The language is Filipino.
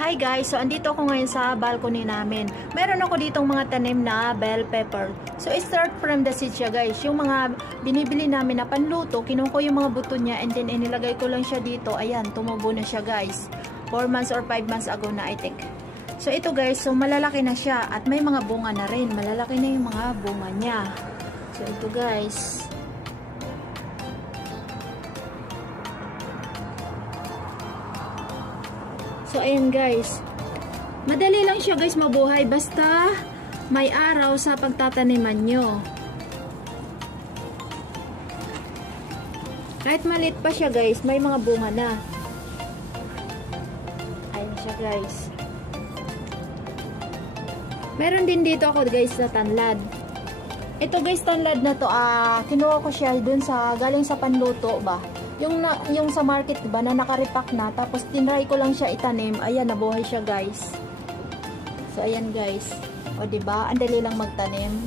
Hi guys, so andito ako ngayon sa balcony namin. Meron ako ditong mga tanim na bell pepper. So start from the seed siya guys. Yung mga binibili namin na panluto, kinuha ko yung mga buto niya and then inilagay ko lang siya dito. Ayan, tumubo na siya guys. 4 months or 5 months ago na I think. So ito guys, so malalaki na siya at may mga bunga na rin. Malalaki na yung mga bunga niya. So ito guys. So, ayan guys. Madali lang siya guys mabuhay. Basta may araw sa pagtataniman nyo. Kahit maliit pa siya guys, may mga bunga na. Ayan siya guys. Meron din dito ako guys na tanlad. Ito guys, tanlad na to, kinuha ko siya dun sa, galing sa panluto ba? Yung sa market diba na nakaripak na, tapos tinry ko lang siya itanim. Ayan, nabuhay siya guys. So ayan guys. O diba, ang dali lang magtanim.